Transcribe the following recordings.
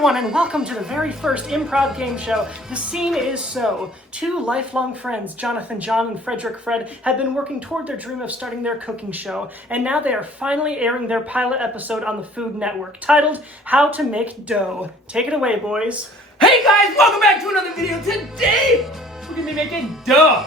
everyone, and welcome to the very first improv game show. The scene is so. Two lifelong friends, Jonathan John and Frederick Fred, have been working toward their dream of starting their cooking show, and now they are finally airing their pilot episode on the Food Network, titled How to Make Dough. Take it away, boys. Hey guys, welcome back to another video. Today, we're gonna be making dough.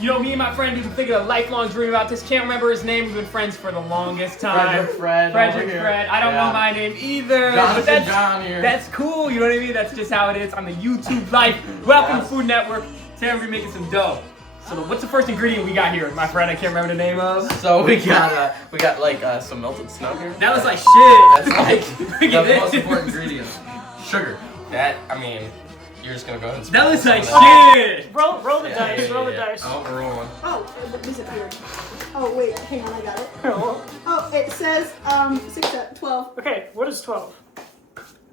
You know, me and my friend have been thinking a lifelong dream about this. Can't remember his name. We've been friends for the longest time. Frederick Fred. I don't know my name either. Jonathan John here. That's cool. You know what I mean? That's just how it is on the YouTube life. Welcome to Food Network. Today we're gonna be making some dough. So what's the first ingredient we got here, my friend? I can't remember the name of. So we got like some melted snow here. That was like shit. That's like the most important ingredient. Sugar. That, I mean, you're just gonna go ahead and that was like shit. Roll the dice. Roll the dice. Oh, we're rolling. Oh, it disappeared. Oh wait, hang on, I got it. Oh, it says 12. Okay, what is 12?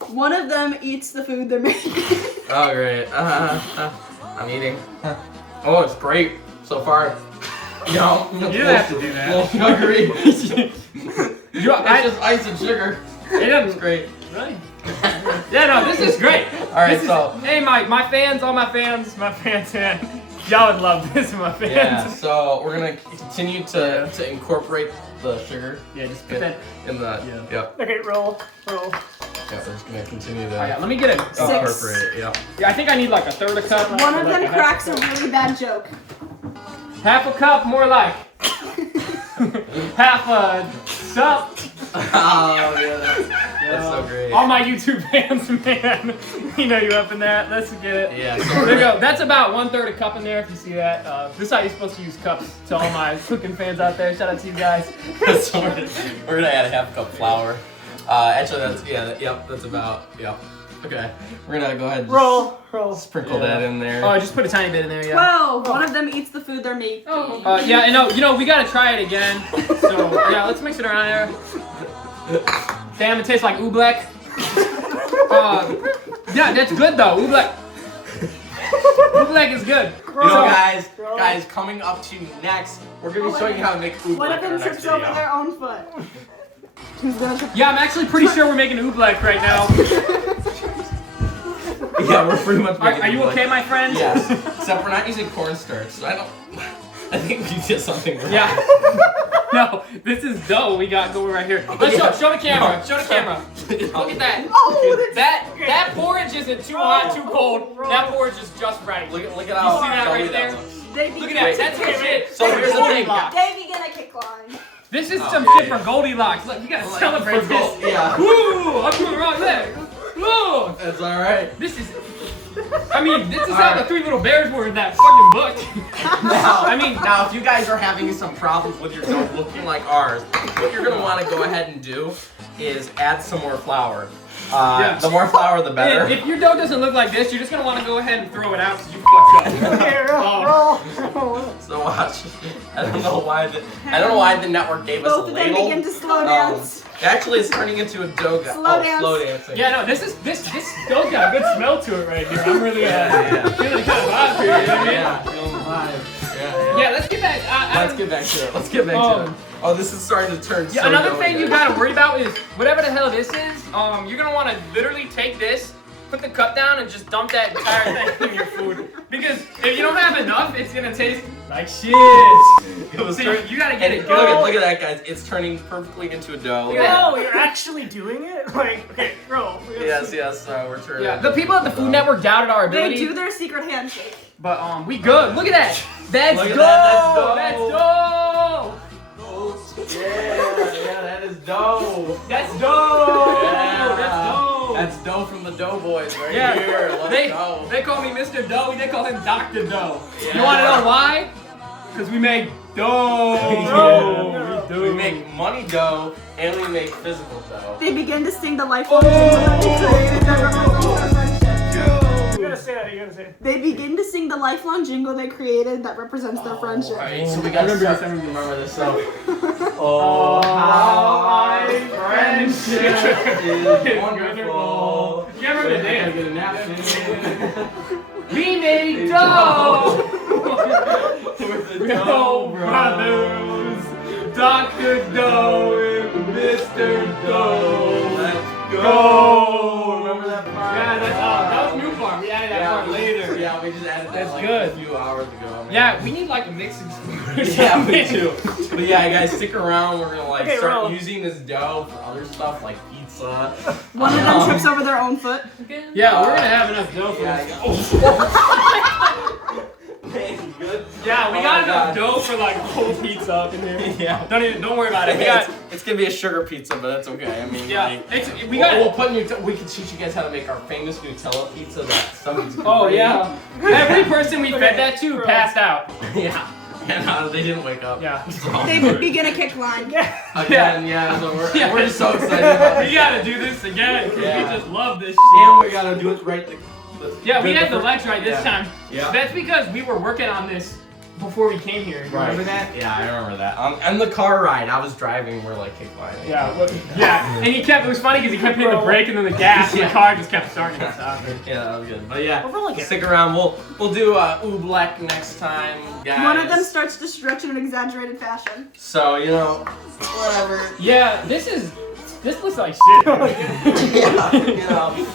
One of them eats the food they're making. Oh great. I'm eating. Oh, it's great so far. You know, You didn't have to do that. A little sugary. I just ice and sugar. It doesn't. It's great. Really? Yeah, no, this is great. Alright, so. Hey, my fans, all my fans, and y'all would love this, my fans. Yeah, so we're gonna continue to incorporate the sugar. Yeah, just put that in the. Yeah. Yep. Okay, roll. Yeah, we're just gonna continue to Oh, yeah, let me get it. incorporate it. Yep. Yeah, I think I need like a third a cup. One of like them a cracks a really bad joke. half a cup, more like. Half a sup. Oh yeah, that's so great. All my YouTube fans, man. We know you up in that. Let's get it. Yeah. There you go. That's about 1/3 a cup in there. If you see that, this is how you're supposed to use cups. To all my cooking fans out there, shout out to you guys. So we're gonna add a half cup flour. Actually, that's that's about Okay, we're gonna go ahead and Roll. sprinkle that in there. Oh, just put a tiny bit in there, yeah. 12. One of them eats the food they're making. Yeah, and you know, we gotta try it again. So yeah, let's mix it around there. Damn, it tastes like oobleck. Yeah, that's good though. Oobleck. Oobleck is good. You know, guys, coming up to next, we're gonna be showing you how to make oobleck. One of them in our next trips over video. their own foot. Yeah, I'm actually pretty sure we're making oobleck right now. Yeah, we're pretty much. Are you okay, my friend? Yes. Except we're not using cornstarch, so I think we did something wrong. Yeah. No, this is dough we got going right here. Let's show the camera. No. Show the camera. Look at that. Oh, That porridge isn't too hot, too cold. That porridge is just right. Look at how. You see that gummy right there? looks. Look at that. That's it. So here's the thing. They begin a kick line. This is some shit for Goldilocks. Look, you gotta celebrate this. Yeah. Woo! I'm doing wrong there. Woo! That's all right. This is how the Three Little Bears were in that fucking book. Now, if you guys are having some problems with your dough looking like ours, what you're gonna want to go ahead and do is add some more flour. The more flour, the better. If your dough doesn't look like this, you're just gonna want to go ahead and throw it out because you fucked up. Okay, roll. So watch. I don't know why the network gave us Both a of them ladle. begin to slow dance. Actually, it's turning into a dough. Slow dancing. Yeah, no, this dough's got a good smell to it right here. I'm really feeling kind of vibe here. You know what I mean? Yeah, feeling the vibe. Yeah, let's get back. Let's get back to it. Oh, this is starting to turn. Yeah, so another doughy, thing you guys. gotta worry about is whatever the hell this is. You're gonna want to literally take this, put the cup down, and just dump that entire thing in your food. Because if you don't have enough, it's gonna taste like shit. So you gotta get it going. Look at that, guys. It's turning perfectly into a dough. No, you're actually doing it? Like, okay, roll. Yes. We're turning. Yeah, the people at the Food Network doubted our ability. They do their secret handshake. But we good. Look at that. That's Look at dough. that, That's dough. Yeah, that is dough. That's dough. Yeah. That's dough. That's dough from the Dough Boyz right Yeah. here. Let's go. They call me Mr. Dough. They call him Dr. Dough. Yeah. You want to know why? Because we make dough. We make money dough and we make physical dough. They begin to sing the lifelong jingle that they created that represents their friendship. You gotta say it. They begin to sing the lifelong jingle they created that represents their friendship. Alright, so we gotta remember this. So, Oh, how my friendship is wonderful. You remember the dance? Get a napkin. We made dough. With the Dough Brothers, Dr. Dough and Mr. Dough. Let's go. Remember that part? had it That's like good. a few hours ago. Man. Yeah, we need like a mixing spoon. Yeah, me too. But yeah, guys, stick around. We're gonna like Okay, start roll. using this dough for other stuff like pizza. One of them trips over their own foot. Yeah, we're gonna have enough dough for Yeah, this. Man, good. Yeah, we Oh got my enough God. dough for like a whole pizza up in here. Yeah. Don't worry about it. We got. It's gonna be a sugar pizza, but that's okay. I mean, Yeah, like, we got. We'll put we can teach you guys how to make our famous Nutella pizza that somebody's Oh yeah. Every person we fed that to Bro. passed out. Yeah. And they didn't wake up. Yeah. They begin a kick line. Again, yeah. So we're Yeah. we're so excited about this. We gotta do this again because Yeah. we just love this And shit. we gotta do it right. Yeah, we had the ledge right this Yeah. time. Yeah. That's because we were working on this before we came here. You remember that? Yeah, I remember that. And the car ride, I was driving. We're like kick lining. Yeah. Yeah. And he kept. It was funny because he kept hitting the brake and then the gas, and Yeah. the car just kept starting and stopping. Yeah, that was good. But yeah, We're really good. stick around. We'll do Oobleck next time, guys. One of them starts to stretch in an exaggerated fashion. So whatever. Yeah. This looks like shit. Yeah,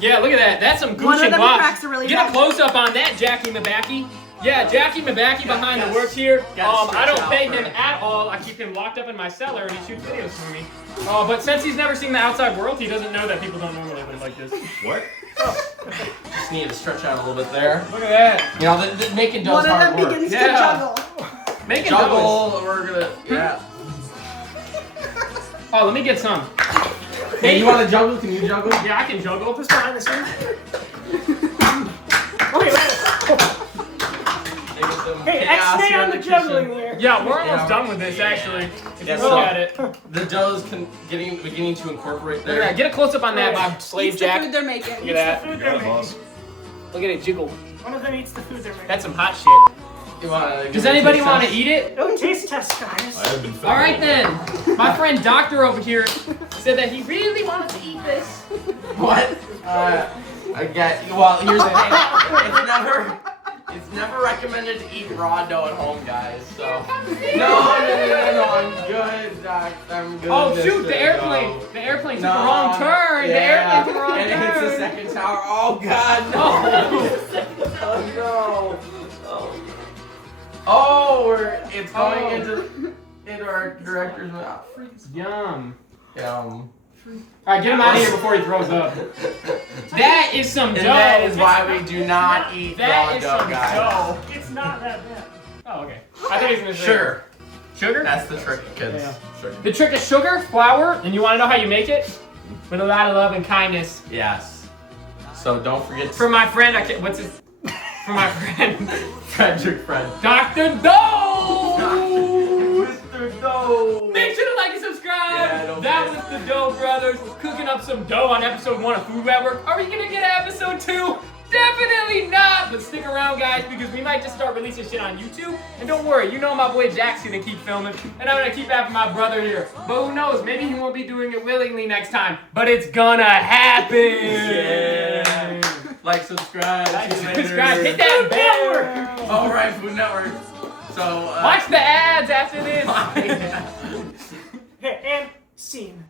Yeah, look at that. That's some One gooch of and them guac. cracks are really Get a bad. close up on that, Jackie Mabaki. Yeah, Jackie Mabaki behind the works here. gotta I don't stretch pay out him for it. at all. I keep him locked up in my cellar and he shoots videos for me. But since he's never seen the outside world, he doesn't know that people don't normally live like this. What? Just need to stretch out a little bit there. Look at that. You know, the making dough's One of hard them work. begins to Yeah. juggle. Making doughs. Juggle, we're gonna, yeah. Oh, let me get some. Hey, you want to juggle? Can you juggle? Yeah, I can juggle. Who's behind the scene? Okay, wait. Hey, X-Nay on the juggling there. Yeah, we're almost Yeah. done with this actually. If Yeah, you so- look at it. The dough's beginning to incorporate Look there. at that. Get a close up on that, my slave Eats the jack. food they're making. Look at The that. food they're making. Look at it jiggle. One of them eats the food they're making. That's some hot shit. You wanna Does anybody want to eat it? No taste test, guys. All right then. My friend Doctor over here said that he really wanted to eat this. What? I get. Well, here's the thing. It's never recommended to eat raw dough at home, guys. So. No, I'm good, Doc. I'm good. Oh shoot, Mr. the airplane. Dough. The airplane took No, the wrong turn. The yeah. airplane took the wrong And turn. it hits the second tower. Oh God, no. Oh no. Oh, it's going into our director's mouth. Yum. Yum. All right, get him out of here before he throws up. That is some dough. And that is why we do not eat raw That is dough, some guys. dough. It's not that bad. Oh, okay. I thought he was gonna say Sugar. Sugar? That's the trick, kids. Yeah. Sugar. The trick is sugar, flour, and you want to know how you make it? With a lot of love and kindness. Yes. So don't forget to For my friend, what's his? For my friend, Frederick Fred. Dr. Dough. Mr. Dough. Make sure to like and subscribe. Yeah, don't that forget. was the Dough Brothers cooking up some dough on episode 1 of Food Network. Are we gonna get an episode 2? Definitely not. But stick around, guys, because we might just start releasing shit on YouTube. And don't worry, you know my boy Jack's gonna keep filming, and I'm gonna keep having my brother here. But who knows? Maybe he won't be doing it willingly next time. But it's gonna happen. Yeah. Like, subscribe. Like, See you later. subscribe. Hit that bell. All right, Food Network. So Watch the ads after this. Okay, and scene.